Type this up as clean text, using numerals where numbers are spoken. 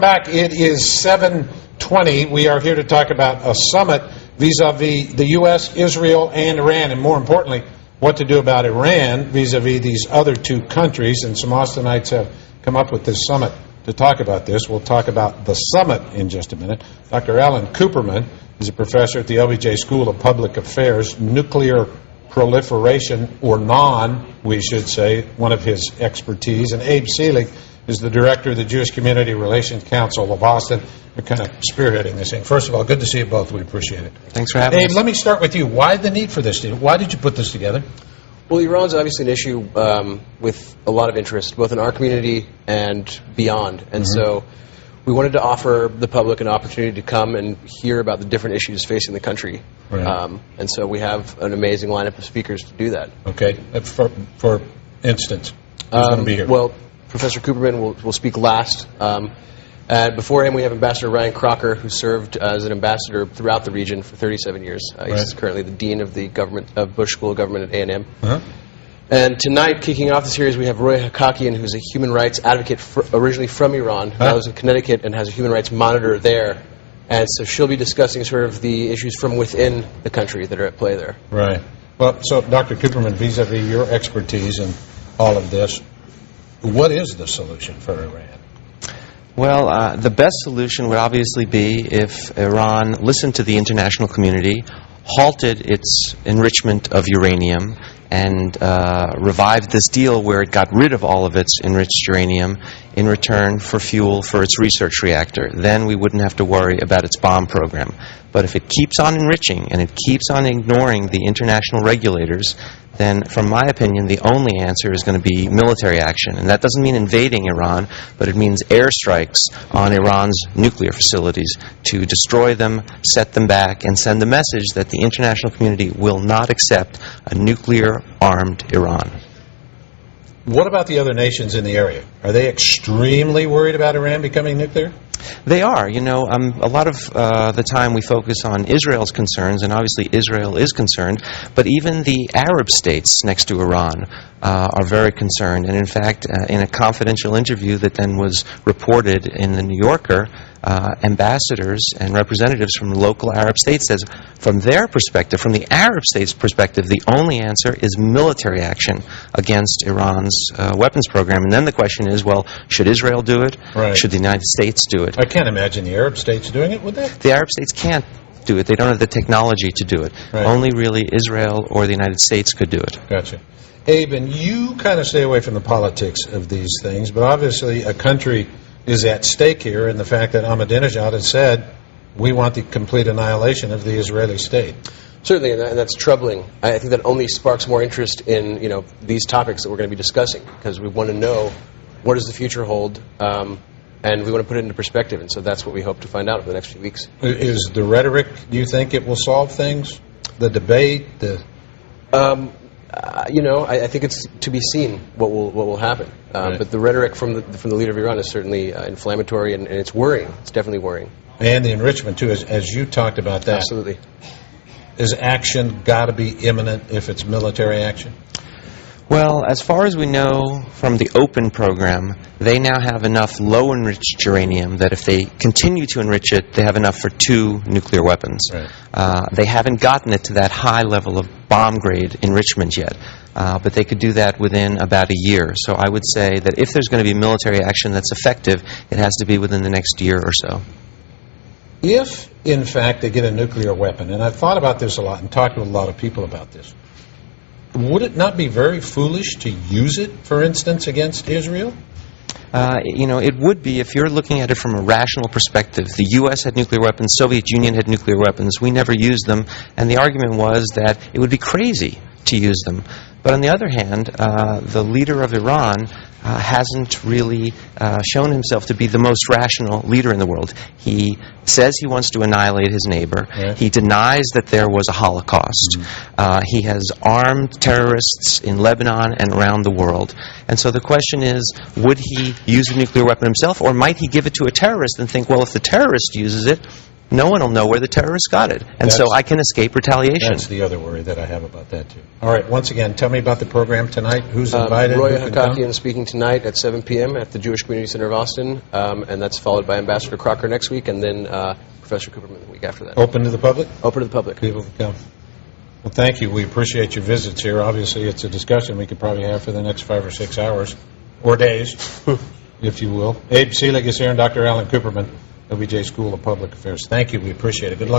Back. It is 7:20. We are here to talk about a summit vis-a-vis the U.S., Israel, and Iran, and more importantly, what to do about Iran vis-a-vis these other two countries. And some Austinites have come up with this summit to talk about this. We'll talk about the summit in just a minute. Dr. Alan Kuperman is a professor at the LBJ School of Public Affairs, nuclear proliferation, or non, we should say, one of his expertise. And Abe Selig is the director of the Jewish Community Relations Council of Austin. We're kind of spearheading this thing. First of all, good to see you both. We appreciate it. Thanks for having us. Abe, let me start with you. Why the need for this? Why did you put this together? Well, Iran's obviously an issue with a lot of interest, both in our community and beyond. And so we wanted to offer the public an opportunity to come and hear about the different issues facing the country. Right. And so we have an amazing lineup of speakers to do that. Okay. For instance, who's going to be here? Well, Professor Kuperman will speak last. And before him, we have Ambassador Ryan Crocker, who served as an ambassador throughout the region for 37 years. He's currently the dean of the Bush School of Government at A&M. And tonight, kicking off the series, we have Roy Hakakian, who's a human rights advocate originally from Iran, who lives in Connecticut and has a human rights monitor there. And so she'll be discussing sort of the issues from within the country that are at play there. Right. Well, so Dr. Kuperman, vis-a-vis your expertise in all of this, what is the solution for Iran? Well, the best solution would obviously be if Iran listened to the international community, halted its enrichment of uranium, and revived this deal where it got rid of all of its enriched uranium in return for fuel for its research reactor. Then we wouldn't have to worry about its bomb program. But if it keeps on enriching and it keeps on ignoring the international regulators, then, from my opinion, the only answer is going to be military action. And that doesn't mean invading Iran, but it means airstrikes on Iran's nuclear facilities to destroy them, set them back, and send the message that the international community will not accept a nuclear-armed Iran. What about the other nations in the area? Are they extremely worried about Iran becoming nuclear? They are. You know, a lot of the time we focus on Israel's concerns, and obviously Israel is concerned, but even the Arab states next to Iran are very concerned. And in fact, in a confidential interview that then was reported in the New Yorker, ambassadors and representatives from local Arab states says, from their perspective, from the Arab states' perspective, the only answer is military action against Iran's weapons program. And then the question is, well, should Israel do it? Right. Should the United States do it? I can't imagine the Arab states doing it, would they? The Arab states can't do it. They don't have the technology to do it. Right. Only really Israel or the United States could do it. Gotcha. Abe, and you kind of stay away from the politics of these things, but obviously a country is at stake here in the fact that Ahmadinejad has said, we want the complete annihilation of the Israeli state. Certainly, and that's troubling. I think that only sparks more interest in these topics that we're going to be discussing, because we want to know what does the future hold, and we want to put it into perspective, and so that's what we hope to find out over the next few weeks. Is the rhetoric, do you think it will solve things? The debate? I think it's to be seen what will happen. Right. But the rhetoric from the leader of Iran is certainly inflammatory, and it's worrying. It's definitely worrying. And the enrichment, too, as you talked about that. Absolutely. Is action got to be imminent if it's military action? Well, as far as we know from the open program, they now have enough low-enriched uranium that if they continue to enrich it, they have enough for 2 nuclear weapons. Right. They haven't gotten it to that high level of bomb-grade enrichment yet, but they could do that within about a year. So I would say that if there's going to be military action that's effective, it has to be within the next year or so. If, in fact, they get a nuclear weapon, and I've thought about this a lot and talked to a lot of people about this, would it not be very foolish to use it, for instance, against Israel? It would be if you're looking at it from a rational perspective. The U.S. had nuclear weapons, Soviet Union had nuclear weapons, we never used them, and the argument was that it would be crazy to use them. But on the other hand, the leader of Iran hasn't really shown himself to be the most rational leader in the world. He says he wants to annihilate his neighbor. Yeah. He denies that there was a Holocaust. He has armed terrorists in Lebanon and around the world. And so the question is, would he use a nuclear weapon himself, or might he give it to a terrorist and think, well, if the terrorist uses it, no one will know where the terrorists got it. And so That's- I can escape retaliation. That's the other worry that I have about that, too. All right, once again, tell me about the program tonight. Who's invited? Roya Who can come? Hakakian speaking tonight at 7 p.m. at the Jewish Community Center of Austin, and that's followed by Ambassador Crocker next week, and then Professor Kuperman the week after that. Open to the public? Open to the public. People can come. Well, thank you. We appreciate your visits here. Obviously, it's a discussion we could probably have for the next 5 or 6 hours, or days, if you will. Abe Selig is here and Dr. Alan Kuperman, OBJ School of Public Affairs. Thank you. We appreciate it. Good luck.